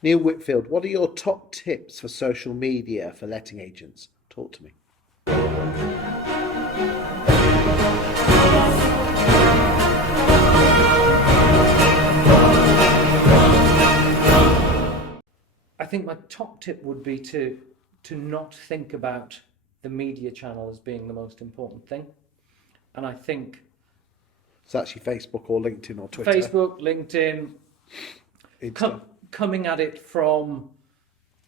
Neil Whitfield, what are your top tips for social media for letting agents? Talk to me. I think my top tip would be to not think about the media channel as being the most important thing. And I think It's actually Facebook or LinkedIn or Twitter. Facebook, LinkedIn, Insta. coming at it from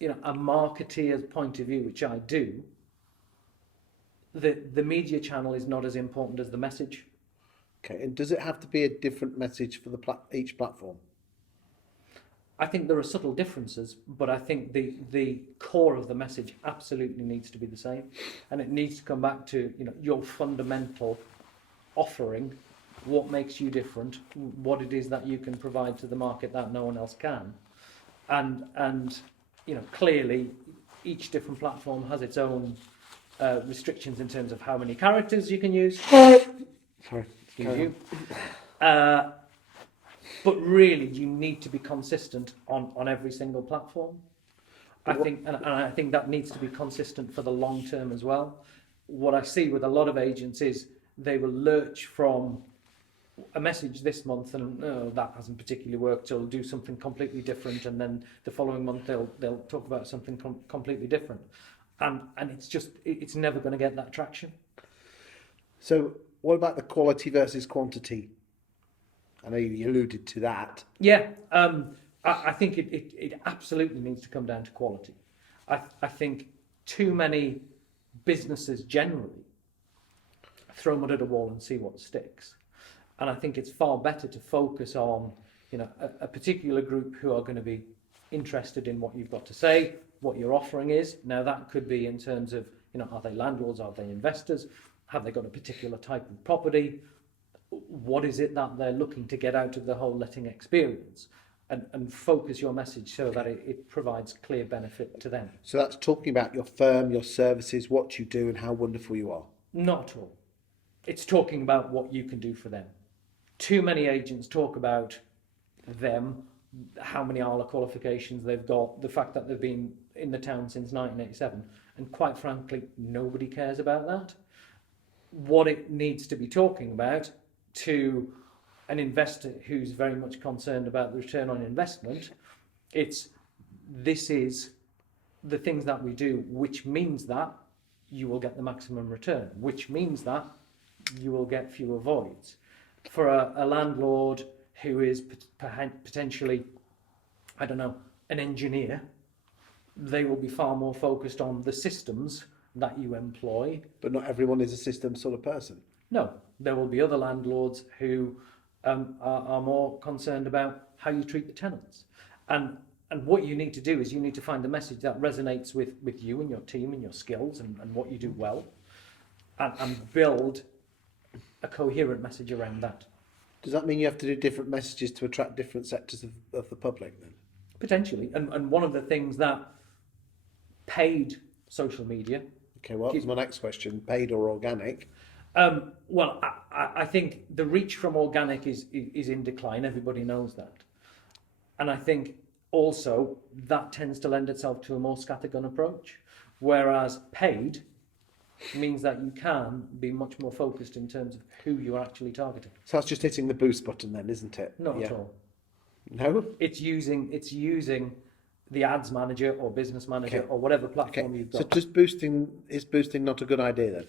a marketeer's point of view, which I do, the media channel is not as important as the message. Okay, and does it have to be a different message for each platform? I think there are subtle differences, but I think the core of the message absolutely needs to be the same, and it needs to come back to your fundamental offering, what makes you different, what it is that you can provide to the market that no one else can, and clearly each different platform has its own restrictions in terms of how many characters you can use. Sorry. Excuse you. But really, you need to be consistent on every single platform. I think that needs to be consistent for the long term as well. What I see with a lot of agents is they will lurch from a message this month and that hasn't particularly worked, so they'll do something completely different, and then the following month they'll talk about something completely different, and it's never going to get that traction. So what about the quality versus quantity? I know you alluded to that. Yeah, I think it absolutely needs to come down to quality. I think too many businesses generally throw mud at a wall and see what sticks. And I think it's far better to focus on a particular group who are going to be interested in what you've got to say, what your offering is. Now that could be in terms of are they landlords, are they investors, have they got a particular type of property, what is it that they're looking to get out of the whole letting experience, and focus your message so that it provides clear benefit to them. So that's talking about your firm, your services, what you do and how wonderful you are. Not at all. It's talking about what you can do for them. Too many agents talk about them, how many ALA qualifications they've got, the fact that they've been in the town since 1987, and quite frankly, nobody cares about that. What it needs to be talking about to an investor who's very much concerned about the return on investment, this is the things that we do, which means that you will get the maximum return, which means that you will get fewer voids. For a landlord who is potentially, I don't know, an engineer, they will be far more focused on the systems that you employ. But not everyone is a system sort of person. No, there will be other landlords who are more concerned about how you treat the tenants. And what you need to do is you need to find the message that resonates with you and your team and your skills and what you do well, and build a coherent message around that. Does that mean you have to do different messages to attract different sectors of the public then? Potentially. And one of the things that paid social media... Okay, well, that was my next question. Paid or organic? Well, I think the reach from organic is in decline. Everybody knows that. And I think also that tends to lend itself to a more scattergun approach, whereas paid means that you can be much more focused in terms of who you're actually targeting. So that's just hitting the boost button then, isn't it? Not at all. No? It's using the ads manager or business manager or whatever platform you've got. So just boosting not a good idea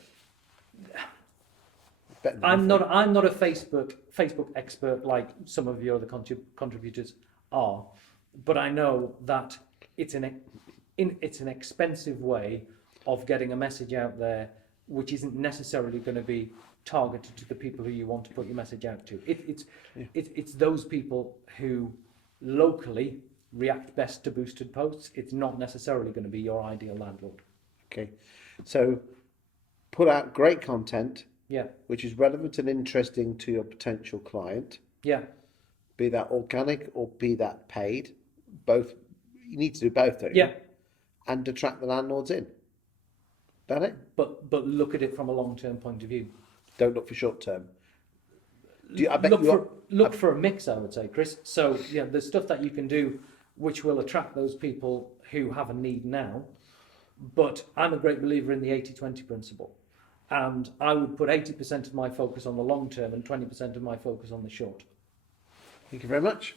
then? I'm not a Facebook expert like some of your other contributors are, but I know that it's an expensive way of getting a message out there, which isn't necessarily going to be targeted to the people who you want to put your message out to. It's those people who locally react best to boosted posts. It's not necessarily going to be your ideal landlord. Okay, so put out great content, yeah, which is relevant and interesting to your potential client. Yeah, be that organic or be that paid. Both, you need to do both, don't you? Yeah, and attract the landlords in. Done it? But look at it from a long-term point of view. Don't look for short-term. Look for a mix, I would say, Chris. So there's stuff that you can do which will attract those people who have a need now. But I'm a great believer in the 80-20 principle. And I would put 80% of my focus on the long term and 20% of my focus on the short. Thank you very much.